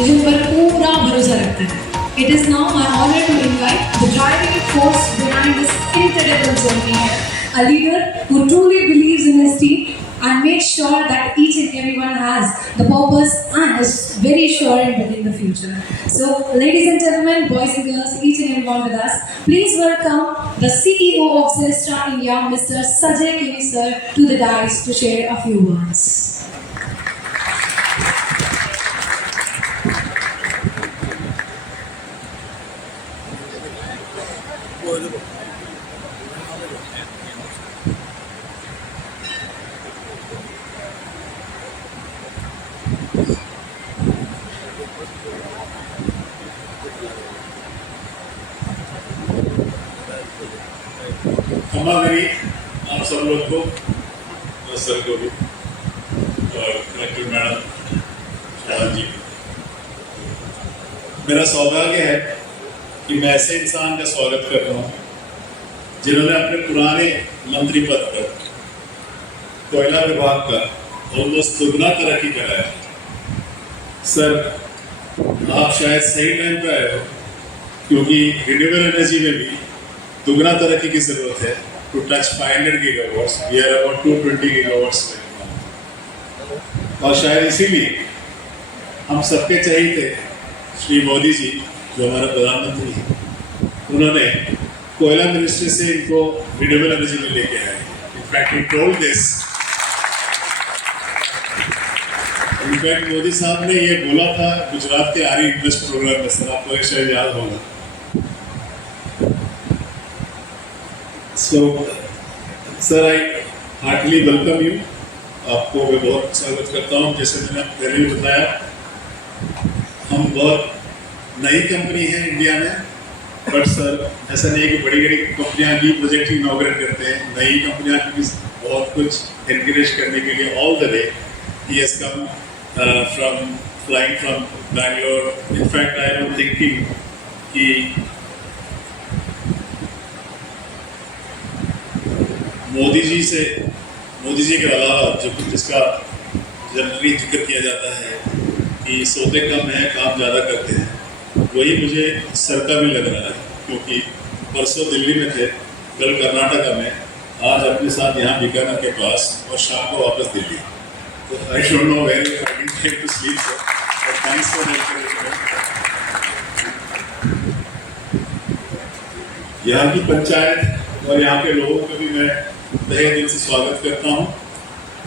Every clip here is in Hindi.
विजन पर पूरा भरोसा रखता है। It is now my honor to invite the driving force behind this incredible journey here, a leader who truly believes in his team and makes sure that each and everyone has the purpose and is very sure in building the future. So, ladies and gentlemen, boys and girls, each and everyone with us, please welcome the CEO of Celestra India, Mr. Sajay Kini sir, to the dais to share a few words. क्षमा करिए आप सब लोग को और सर को भी और कलेक्टर मैडम शाह जी। मेरा सौभाग्य है कि मैं ऐसे इंसान का स्वागत कर रहा हूँ जिन्होंने अपने पुराने मंत्री पद पर कोयला विभाग का ऑलमोस्ट दुगना तरक्की कराया। सर, आप शायद सही टाइम पे आए हो क्योंकि रिन्यूएबल एनर्जी में भी दुगना तरक्की की जरूरत है to touch 500 gigawatts. We are about 220 gigawatts और शायद इसीलिए हम सबके चाहिए थे श्री मोदी जी जो हमारे प्रधानमंत्री हैं, उन्होंने कोयला मिनिस्ट्री से इनको रिन्यूएबल एनर्जी में लेके आए। In fact he told this, in fact Modi साहब ने ये बोला था गुजरात के आरी इन्वेस्ट प्रोग्राम में, सर आपको ये शायद याद होगा। So, sir, I heartily welcome you. आपको मैं बहुत स्वागत करता हूँ। जैसे मैंने पहले भी बताया, हम बहुत नई कंपनी है इंडिया में, बट सर ऐसा नहीं है कि बड़ी बड़ी कंपनियां भी प्रोजेक्ट इनॉग्रेट करते हैं। नई कंपनियां भी बहुत कुछ एनकरेज करने के लिए all the way he has come from flying from Bangalore. In fact I am thinking कि मोदी जी के अलावा जो जिसका जनरली जिक्र किया जाता है कि सोते कम हैं काम ज़्यादा करते हैं, वही मुझे सर का भी लग रहा है क्योंकि परसों दिल्ली में थे, कल कर्नाटका में, आज अपने साथ यहाँ बीकानेर के पास और शाम को वापस दिल्ली। तो I don't know where you finding time to sleep sir, but thanks for encouragement. यहाँ की पंचायत और यहाँ के लोगों का भी मैं तहे दिल से स्वागत करता हूँ,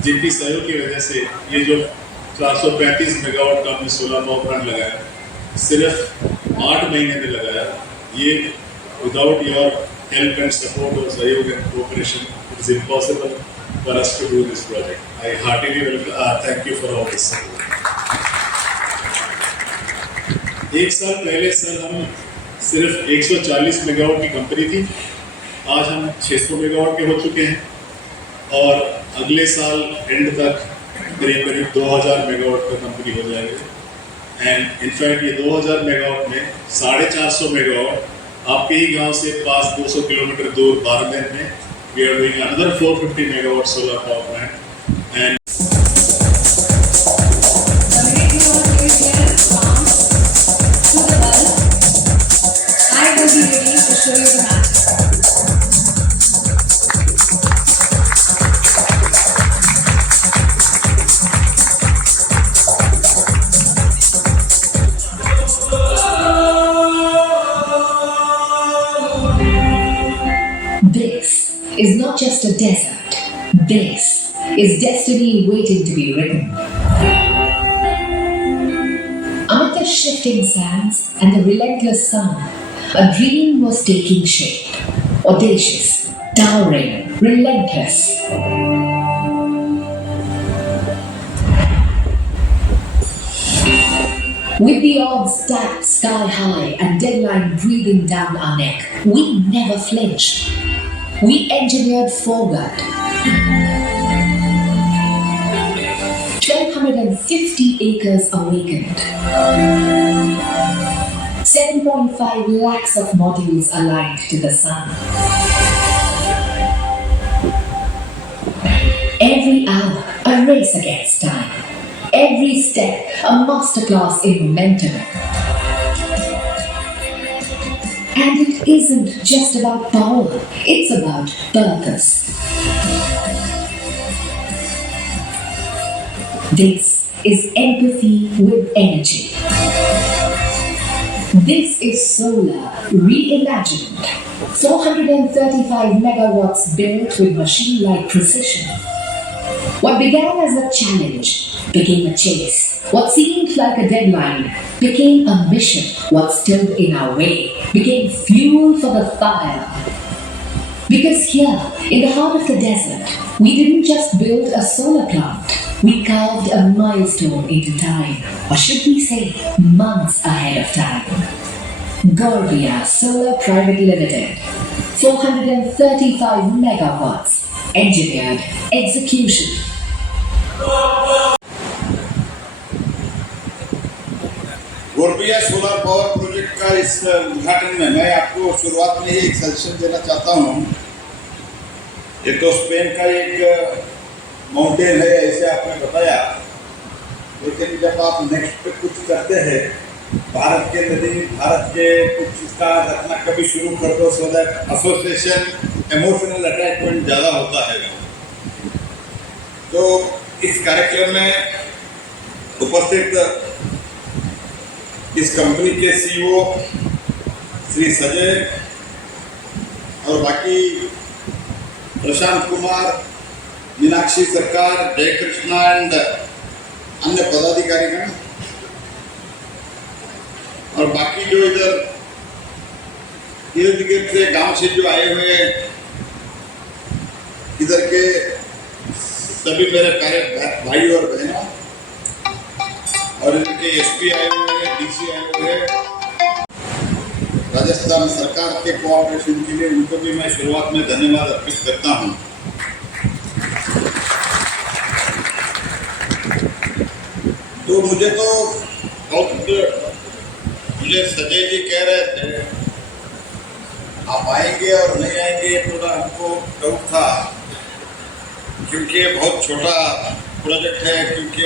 जिनकी सहयोग की वजह से ये जो 435 मेगावाट का हमने सोलर पावर प्लांट लगाया, सिर्फ 8 महीने में लगाया। ये without your help and support और सहयोग and cooperation it is impossible for us to do this project. I heartily thank you for all this. एक साल पहले सर हम सिर्फ 140 मेगावाट की कंपनी थी, आज हम 600 मेगावाट के हो चुके हैं और अगले साल एंड तक करीब करीब 2000 मेगावाट का कंपनी हो जाएगी। एंड इनफैक्ट ये 2000 मेगावाट में 450 मेगावाट आपके ही गांव से पास 200 किलोमीटर दूर बारमेर में we are doing another 450 megawatt solar power plant. And is not just a desert. This is destiny waiting to be written. Amid the shifting sands and the relentless sun, a dream was taking shape. Audacious, towering, relentless. With the odds stacked sky high and deadline breathing down our neck, we never flinched. We engineered forward. 1,250 acres awakened. 7.5 lakhs of modules aligned to the sun. Every hour, a race against time. Every step a masterclass in momentum. And it isn't just about power, it's about purpose. This is empathy with energy. This is solar reimagined. 435 megawatts built with machine-like precision. What began as a challenge became a chase. What seemed like a deadline became a mission. What stood in our way became fuel for the fire. Because here, in the heart of the desert, we didn't just build a solar plant. We carved a milestone into time. Or should we say, months ahead of time. Gorbia Solar Private Limited. 435 megawatts. Engineered execution. Gorbia solar power project का इस उद्घाटन में मैं आपको शुरुआत में ही एक सजेशन देना चाहता हूँ। ये तो स्पेन का एक माउंटेन है, ऐसे आपने बताया, लेकिन जब आप नेक्स्ट पे कुछ करते हैं, भारत के नदी, भारत के कुछ इसका रखना कभी शुरू कर दो, so that association emotional attachment ज़्यादा होता है। तो इस कार्यक्रम में उपस्थित इस कंपनी के सीईओ श्री संजय और बाकी प्रशांत कुमार, मीनाक्षी सरकार, जय कृष्णा एंड अन्य पदाधिकारीगण और बाकी जो इधर इर्द गिर्द से गांव से जो आए हुए इधर के सभी मेरे प्यारे भाई और बहनों और इनके एसपी आए हुए हैं, डीसी आए हुए हैं, राजस्थान सरकार के कोऑपरेशन के लिए उनको भी मैं शुरुआत में धन्यवाद अर्पित करता हूं। तो मुझे संजय जी कह रहे थे आप आएंगे और नहीं आएंगे, थोड़ा हमको डाउट था क्योंकि ये बहुत छोटा प्रोजेक्ट है, क्योंकि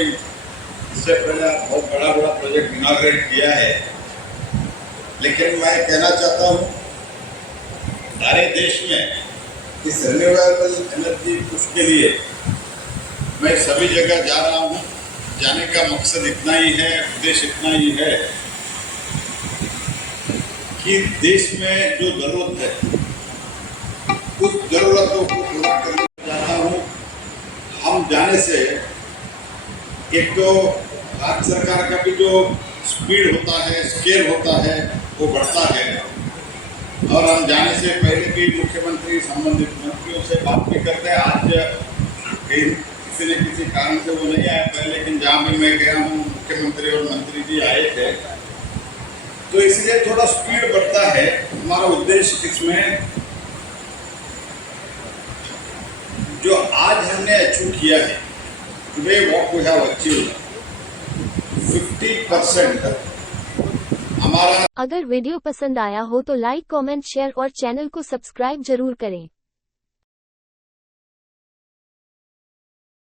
इससे पहले बहुत बड़ा प्रोजेक्ट इनॉग्रेट किया है। लेकिन मैं कहना चाहता हूँ सारे देश में इस रिन्यूएबल एनर्जी पुश के लिए मैं सभी जगह जा रहा हूँ। जाने का मकसद इतना ही है, उद्देश्य इतना ही है कि देश में जो जरूरत है उस जरूरतों को पूरा करने चाहता हूँ। हम जाने से एक तो राज्य सरकार का भी जो स्पीड होता है, स्केल होता है, वो बढ़ता है। और हम जाने से पहले भी मुख्यमंत्री संबंधित मंत्रियों से बात भी करते हैं। आज कहीं किसी न किसी कारण से वो नहीं आए थे, लेकिन जहाँ भी मैं गया हूँ मुख्यमंत्री और मंत्री जी आए थे, तो इसलिए थोड़ा स्पीड बढ़ता है। हमारा उद्देश्य इसमें जो आज हमने अचीव किया है, today what we have achieved, 50% हमारा। अगर वीडियो पसंद आया हो तो लाइक, कमेंट, शेयर और चैनल को सब्सक्राइब जरूर करें।